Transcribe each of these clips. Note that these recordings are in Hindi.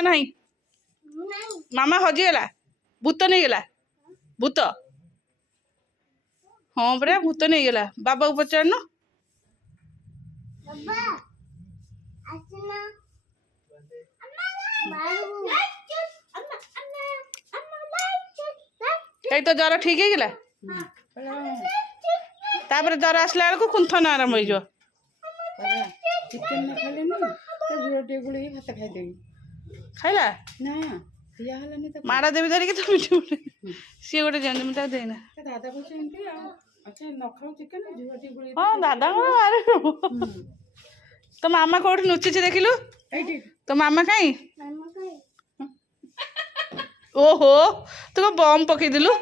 नहीं मामा हजिगला भूत नहीं गला भूत हाँ परा भूत नहीं गला बाबा को पचार न तो जर ठीक है गला तापर जर आसला बेलू कुंथन आरंभ हो चिकेन ना खाले ना तो जोटे गुले भात खाई देबी खाइला ना या हलानी तो माड़ा देवी धरिकी तो मिठे सी गोटे जन्म तक देना दादा को सेंती अच्छा न खाओ चिकेन जोटे गुले हाँ दादा तो मामा कौट नुची देखिलु एठी तो मामा कहीं ओहो तू बम पकई दिलु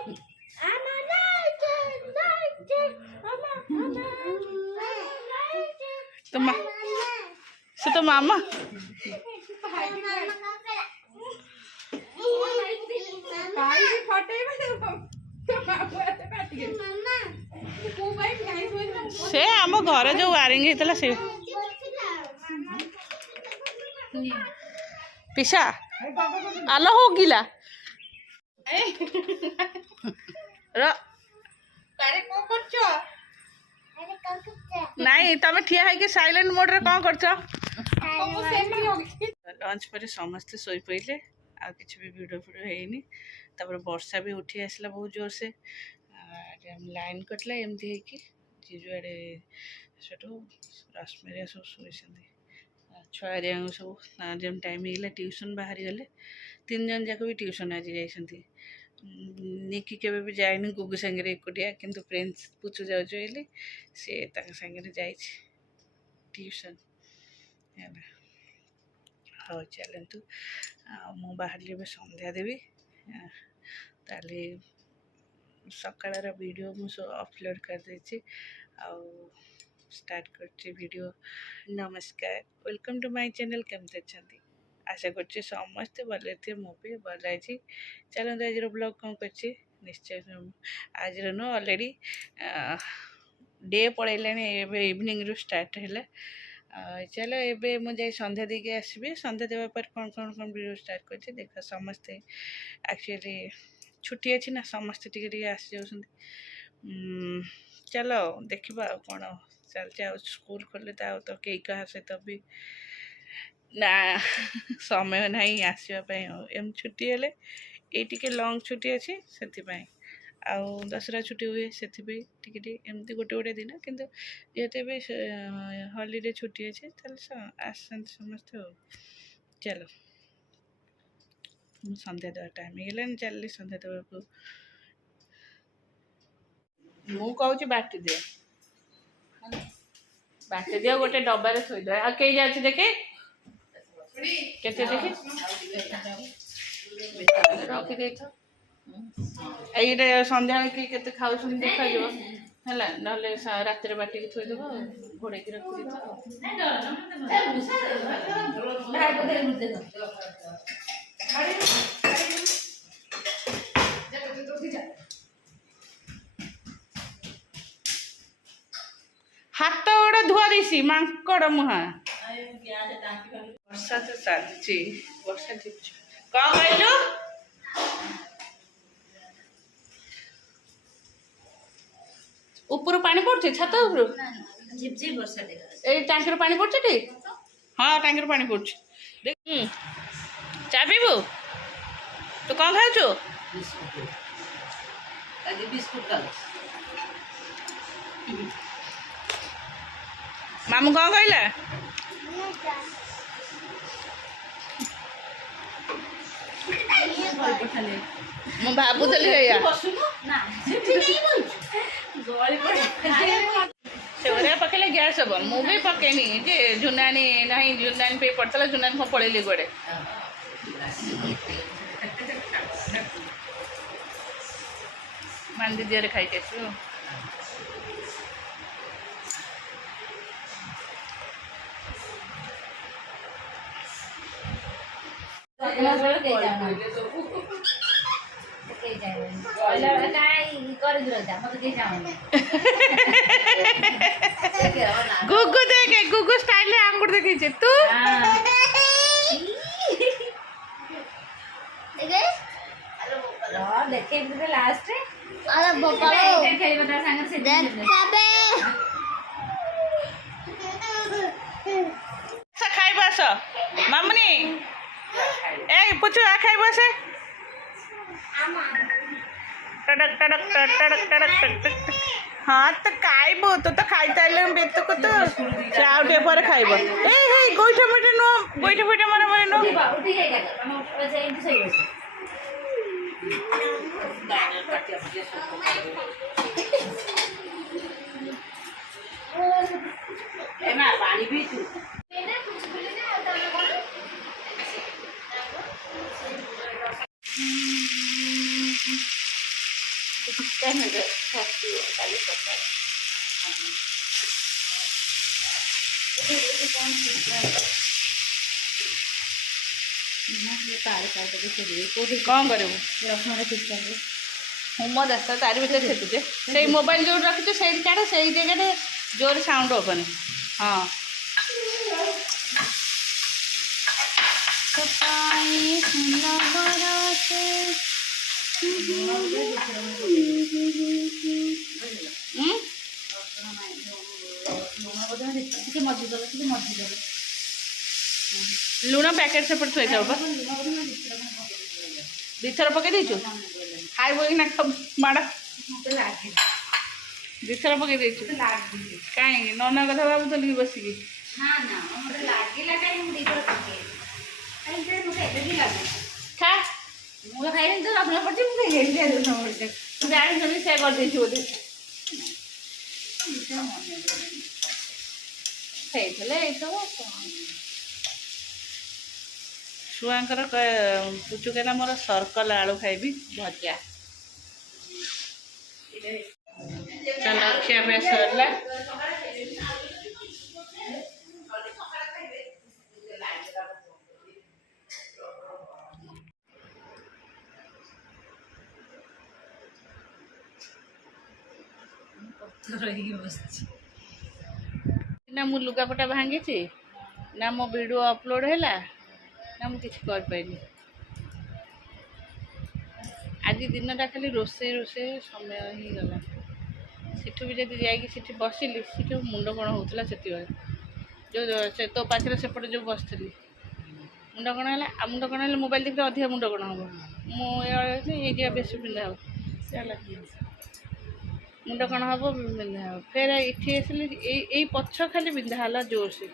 तो मामा से आम घर जो वायरिंग होता से पिसा आलो हो गिला नहीं तमे ठिया है कि साइलेंट मोड रे कौन करछ लंच पर समस्त सोई पइले आ किछ भी वीडियो हेनी तापर वर्षा भी उठी आसला बहुत जोर से लाइन कटला एमती है कि जीजुआड़े सेठू रश्मिरिया सब सोई छुआ सब जब टाइम होगा ट्यूशन बाहरी गले 3 जन जाक भी ट्यूशन आज जाइए निकी के भी जाए गुगु सांगे एकुटिया किंतु प्रिंस पुचु जाऊे सी सांगे जाए ट्यूशन हाँ चलतु मु बाहर संध्या देवी ताली सकाळ वीडियो मुझे अपलोड कर देछि स्टार्ट कर वीडियो। नमस्कार वेलकम टू माय चैनल केमते छथि आशा करछि समस्त भले थे मु भी भल आछि चलते आज ब्लॉग कौन कर निश्चय आज न ऑलरेडी डे पड़े इवनिंग रू स्टार्ट है चलो एबे मुझे संध्या देके आसबे संध्या देवा पर कौन कौन कौन वीडियो स्टार्ट कर देख समस्ते एक्चुअली छुट्टी अच्छी ना समस्ते टिके आसी जाऊँ चलो देखा कौन चलते स्कूल खोले तो कई क्या सहित भी ना समय ना आसवाई एम छुट्टी हेले ये लंग छुट्टी अच्छी से दसरा छुट्टी हुए से एमती गोटे गोटे दिन किंतु जेते भी हॉलीडे छुट्टी अच्छे आसते समस्ते हो चलो संध्या देवा टाइम है चल संध्या देवा को मु कहूँ बाटी दिया बाटी दिया गोटे डब्बार थोद आ कई जा देखे केते देखे रखी दे ये संध्या कि केते खाऊ देखा है ना रात बाटिक थोदेव घोड़े रखी हाथ गोड़ा धुआ देसी मांकड़ मुहा वर्षा तो चलती वर्षा कौन कहलु ऊपर पानी पड़े छत टांकी पानी पड़े हाँ टांकी पानी पड़े चा पीबू तू कौन खाऊ मामू कौन कहला मु भावुली से पकड़े गैस हम मुझे पकेनी जे झुनानी नहीं झुनानी पे पड़ता झुनानी को पड़ेली गोड़े मान दीदी खाई के गुगु देखे गुगु स्टाइल आंगुर देखी तू अरे बाबा देखाबे खाइब आस मामुनी ए पुचु आ खाइब आसे टडक टडक टडक टडक टडक टडक हाँ तो खाइब तो खाई सारे बेत को तो से आउ टे पर खाइब ए गोइठा मोइठा नो गोइठा फोइठा मारा मारे नो पानी भी तू कौन करू होमवर्क रास्ता तार भर छेकुचे से मोबाइल जो रखिए से काढ़ से जगह जोर साउंड हेनी हाँ लुण पैकेट से थी दीथर पकई देचु खाइब कि ना माड़ दीथर पकई देचु कहीं नना कथा भावुली बसिकी खा मुझे खाई तो अपना पड़ती मुझे जानी से कर देछु बोले छुआंकर पुचु कहला मोर सर्कल आलू खाइबी भजा चल खिया पिया सरला ना मु लुगापटा भांगी ना मो वीडियो अपलोड है ना मुझे कर पाइनी आज दिनटा खाली रोसे रोसे समय ही गला सेठू भी जब जाकि बसिली से मुंड कण होता से जो तो पाखे सेपटे जो बसती मुंड कण है मुंड कण है मोबाइल देखते अधिक मुंड कण हम मुझे बेस पिंधा हो मुंड कण हम बिंधा हो फिर ये आसिले पछ खाली बिंधा जोर से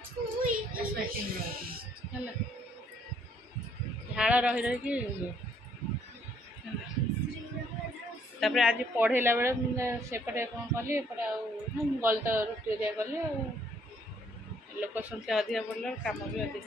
झाड़ रही रही तापर आज पढ़ेला बेले सेपटे कौन कली एपटे गल तो रुटी दिया कली लोक संख्या अधिक पड़े कम भी अधिक